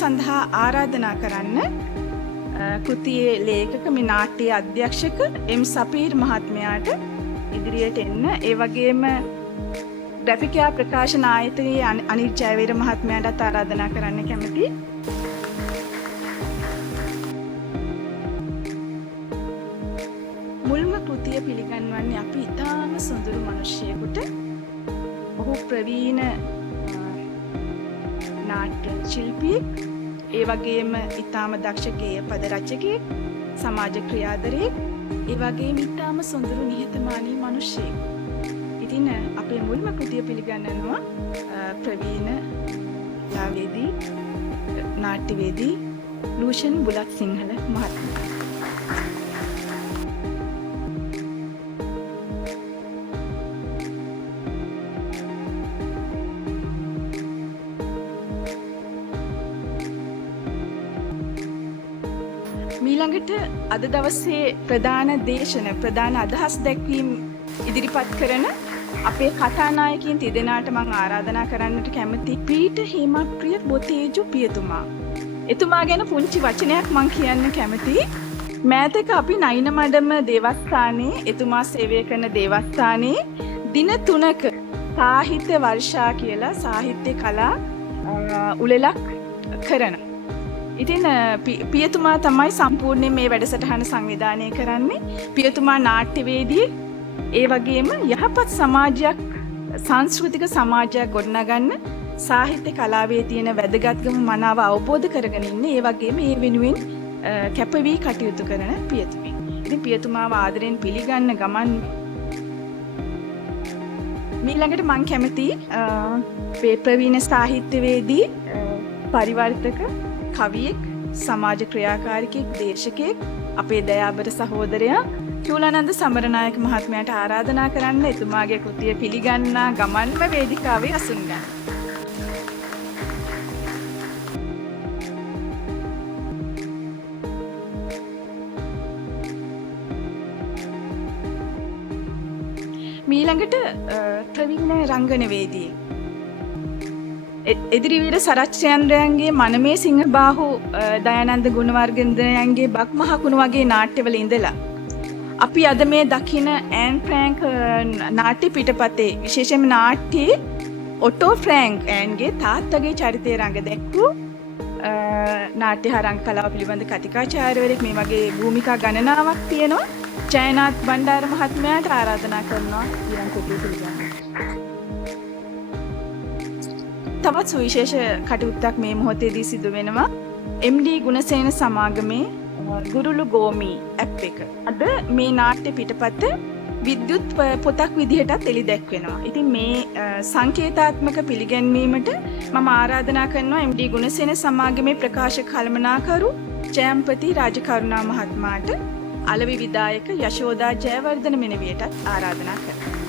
සඳහා ආරාධනා කරන්න කෘතියේ ලේඛක මේ නාට්‍යයේ අධ්‍යක්ෂක එම් සපීර් මහත්මයාට ඉදිරියට එන්න. ඒ වගේම ග්‍රැෆිකා ප්‍රකාශන ආයතනයේ අනිල් ජයවීර මහත්මයාටත් ආරාධනා කරන්න කැමතියි. මුල්ම කෘතිය පිළිගන්වන්නේ අපි ඉතාම සොඳුරු මිනිසෙකුට. ඔහු ප්‍රවීණ නාට්‍ය ශිල්පියෙක්, ඒ වගේම ඉතාම දක්ෂ ගේය පද රචකයෙක්, සමාජ ක්‍රියාදරයෙක්, ඒ වගේම ඉතාම සොඳුරු නිහතමානී මිනිසෙක්. ඉතින් අපේ මුල්ම කෘතිය පිළිගන්වනවා ප්‍රවීණ ලාවේදී නාට්‍යවේදී ලූෂන් බුලත් සිංහල මහත්මයා. ඊළඟට අද දවසේ ප්‍රධාන දේශන ප්‍රධාන අදහස් දැක්වීම් ඉදිරිපත් කරන අපේ කතානායකයින් තිදෙනාට මම ආරාධනා කරන්නට කැමති පීට හේමප්‍රිය බොතේජු පියතුමා. එතුමා ගැන පුංචි වචනයක් මම කියන්න කැමතියි. මෑතක අපි නයිනමඩම දේවස්ථානයේ එතුමා සේවය කරන දේවස්ථානයේ දින 3ක සාහිත්‍ය වර්ෂා කියලා සාහිත්‍ය කලා උළෙලක් කරනවා. ඉතින් පියතුමා තමයි සම්පූර්ණයෙන් මේ වැඩසටහන සංවිධානය කරන්නේ. පියතුමා නාට්‍යවේදී, ඒ වගේම යහපත් සමාජයක්, සංස්කෘතික සමාජයක් ගොඩනගන්න සාහිත්‍ය කලාවේ තියෙන වැදගත්කම මනාව අවබෝධ කරගෙන ඉන්නේ. ඒ වගේම ඒ වෙනුවෙන් කැපවී කටයුතු කරන පියතුමෙක්. ඉතින් පියතුමාව ආදරෙන් පිළිගන්න ගමන් ඊළඟට මම කැමතියි ප්‍රවීණ සාහිත්‍යවේදී, පරිවර්තක, කවියෙක්, සමාජ ක්‍රියාකාරිකයෙක්, දේශකයෙක්, අපේ දයාබර සහෝදරයා චූලානන්ද සමරනායක මහත්මයාට ආරාධනා කරන්න එතුමාගේ කෘතිය පිළිගන්නා ගමන්ම වේදිකාවේ අසුන් ගන්න. ඊළඟට ප්‍රවීණ රංගනවේදී එදිරිවීර සරච්චන්ද්‍රයන්ගේ මනමේ සිංහබාහු, දයානන්ද ගුණවර්ධනයන්ගේ බක්මහකුණු වගේ නාට්‍යවල ඉඳලා අපි අද මේ දකින ඇන් ෆ්‍රැන්ක් නාට්‍ය පිටපතේ, විශේෂයෙන්ම නාට්‍යයේ ඔටෝ ෆ්‍රැන්ක් ඇන්ගේ තාත්තගේ චරිතය රඟ දැක්වූ නාට්‍ය හා රංග කලාව පිළිබඳ කතිකාචාර්යවරයෙක් මේ වගේ භූමිකා ගණනාවක් තියෙනවා. ජයනාත් බණ්ඩාර මහත්මයාට ආරාධනා කරනවා ඊළඟ කෘතිය පිළිගන්න. තවත් සුවිශේෂ කටයුත්තක් මේ මොහොතේදී සිදු වෙනවා. MD ගුණසේන සමාගමේ ගුරුළු ගෝමි ඇප් එක. අද මේ නාට්‍ය පිටපත විද්‍යුත් පොතක් විදිහටත් එළි දැක්වෙනවා. ඉතින් මේ සංකේතාත්මක පිළිගැන්වීමට මම ආරාධනා කරනවා MD ගුණසේන සමාගමේ ප්‍රකාශක කළමනාකරු ජයම්පති රාජකරුණා මහත්මයාට, අලවි විදායක යශෝදා ජයවර්ධන මෙනවියටත් ආරාධනා කරනවා.